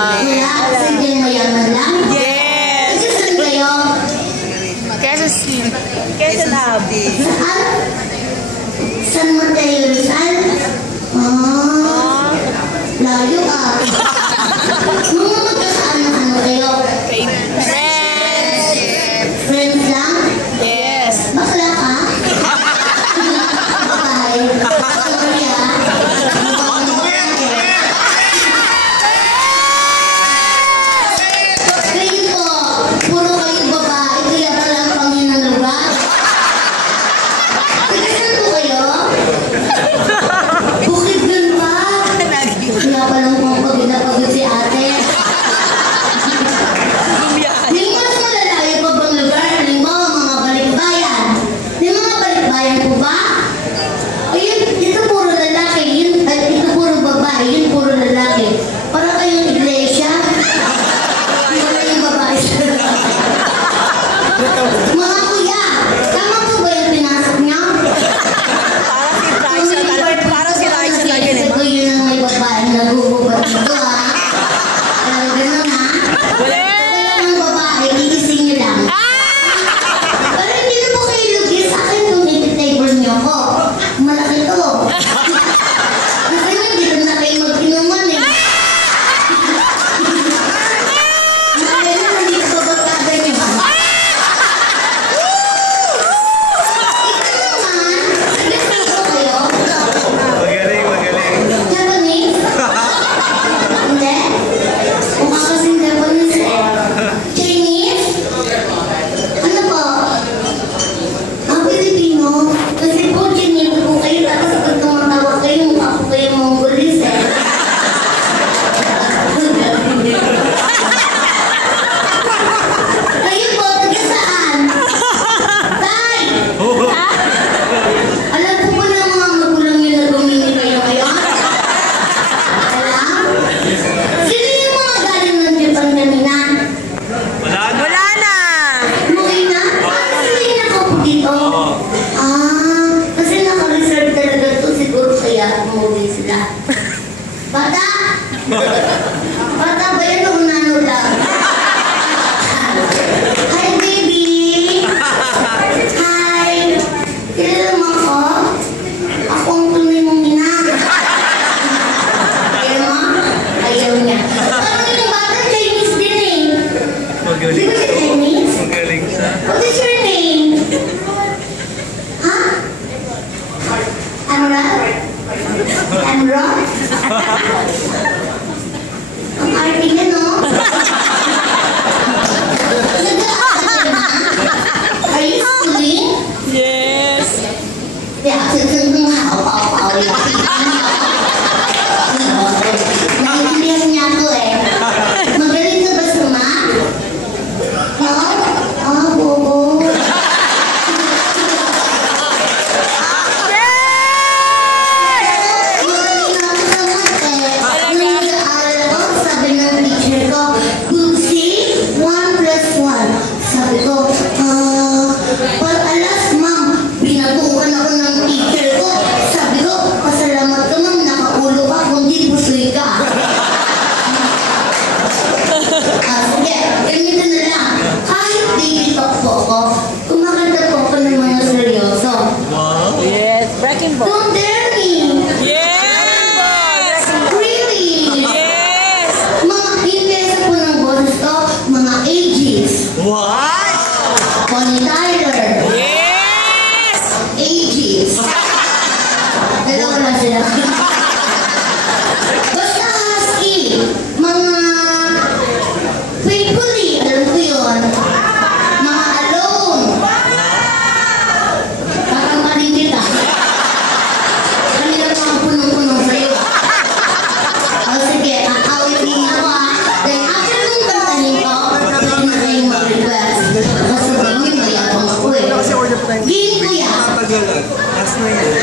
Wala? Kasi din mayaman lang? Yes! Saan kayo? Quezon City. Quezon City. Saan? San Mateo Rizal? Layo ah. Mga magkasaan-ano kayo? Friends! Friends lang? Yes! Bakla ka? Bye. Sorry ah. Kayo po, puro kayo babae, kaya pala ang pangin ng lugar. Saan po kayo? Bukid dun ba? Kaya palang kung pagod na pagod si ate. May mas malalayo pa bang lugar? Halimbawa, mga balikbayan. May mga balikbayan po ba? Ayun, ito puro lalaki. Ito puro babae. Yun puro lalaki. Para kayong iglesia. Wala yung babae. Mga kuya, tama po ba yung pinasok niyo? Para si Raisa na ganun. Ito yun ang may babae na gugubat nito ha. Pero gano'n ha. Wala! Ang babae, gigising niyo lang. Pero hindi na po kayo lugi sa akin kung table niyo ko. Malaki to. Kasi hindi na kayo mag-inuman eh. Malaki na, hindi ko babagtagan niyo. Ito naman, gusto ko kayo. Japanese? Hindi? Mukha kasing Japanese eh. Chinese? Ano po? Pilipino? Kasi po Chinese po kayo, tapos pag tumatawag kayo, mukha po kayo Mongolese eh. Kayo po, taga saan? Tay! Alam po ba ng mga magulang nyo na bumili kayo ngayon? Alam? Sino yung mga galing ng Japan kanina? Wala na! Umuwi na? Umuwi na ako po dito? Kasi naka-reserve talaga to siguro kaya umuwi sila. Bata? Bata ba yan o nano lang? Hi baby! Hi! Kilala mo ako? Ako ang tunay mong ina. Ayaw mo? Ayaw niya. Parang yung bata Chinese din eh. Di ba siya Chinese? What is your name? Ha? Amra? Amra? Ang arte niya, no? Nag-aaral ka na? Are you schooling? Yes! Kaya kasi kung hao-pao-pao lang. Naiintindihan niya ako eh. Magaling ka ba suma? No? Bobo. Magaling na ako sa math eh. Nung nag-aaral ako, sabi ng teacher ko, Bugsi, 1 plus 1. Sabi ko, pag-alas, ma'am, binaguan ako ng teacher ko. Sabi ko, pasalamat ka, ma'am, nakaulo ka, kundi pusoy ka. Sige, ganito na lang. Kahit baby talk po ako, kumakanta po ako ng mga seryoso. Yes! Breaking ball! Don't dare me! Yes! Really? Yes! Mga pinesa po ng boses ko, mga ages. What? Bonnie Tyler. Yes! Ages. Dalawa lang sila. Basta husky. Mga faithfully. Alam ko yun. Mga alone. Parang maling kita. Kanila mga punong-punong sa'yo. O sige, akawit din ako ha. Then after kong kantahin ko, pwede na kayong mag-request. Kasi ba, may mayabang ako eh. Game kuya. Last na yan.